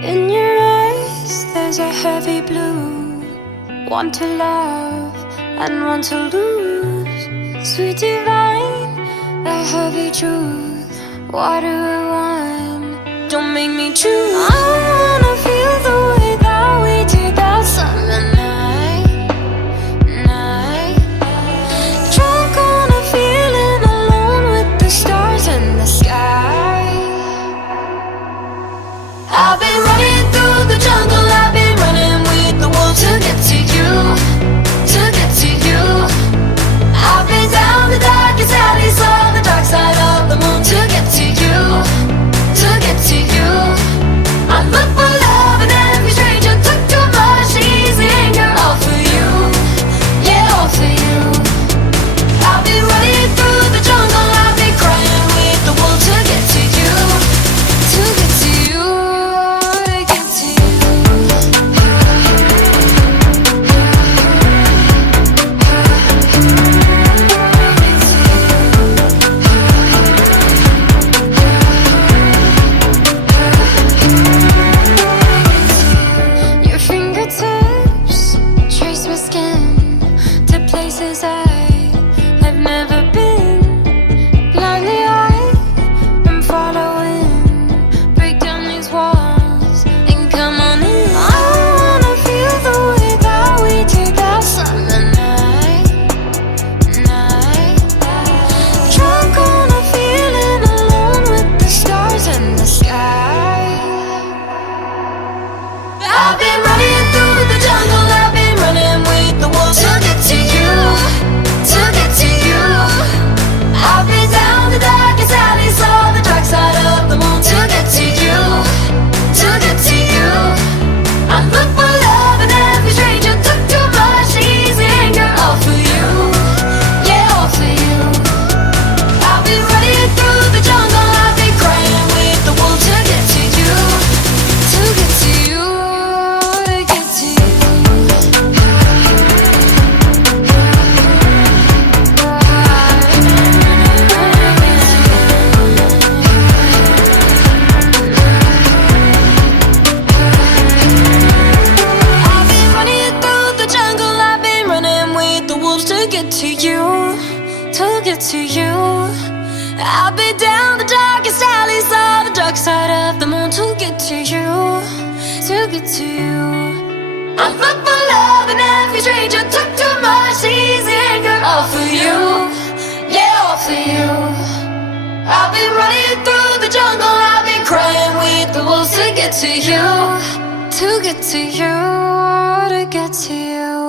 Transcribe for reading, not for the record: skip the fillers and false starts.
In your eyes, there's a heavy blue. One to love and one to lose. Sweet divine, a heavy truth. Water or wine, don't make me choose. I wanna feel the way that we did that summer night. Drunk on a feeling, alone with the stars in the sky. I've been running through the jungle, I've been running with the wolves to get to you, to get to you. I've been down the darkest alleys, on the dark side of the moon to get to you, to get to you. I look for love and every stranger took too much easy anger, all for you, yeah, all for you. I've been running through the jungle, I've been crying with the wolves to get to you, to get to you. I've been running through the jungle, I've been running with the wolves to get to you, to get to you. I've been down the darkest alleys, on the dark side of the moon to get to you, to get to you. I look for love and every stranger took too much easy anger, all for you, yeah, all for you. I've been running through the jungle, I've been crying with the wolves to get to you, to get to you. To get to you, I've been down the darkest alleys, on the dark side of the moon to get to you, to get to you. I look for love and every stranger took too much easy anger, all for you, yeah, all for you. I've been running through the jungle, I've been crying with the wolves to get to you, to get to you, to get to you.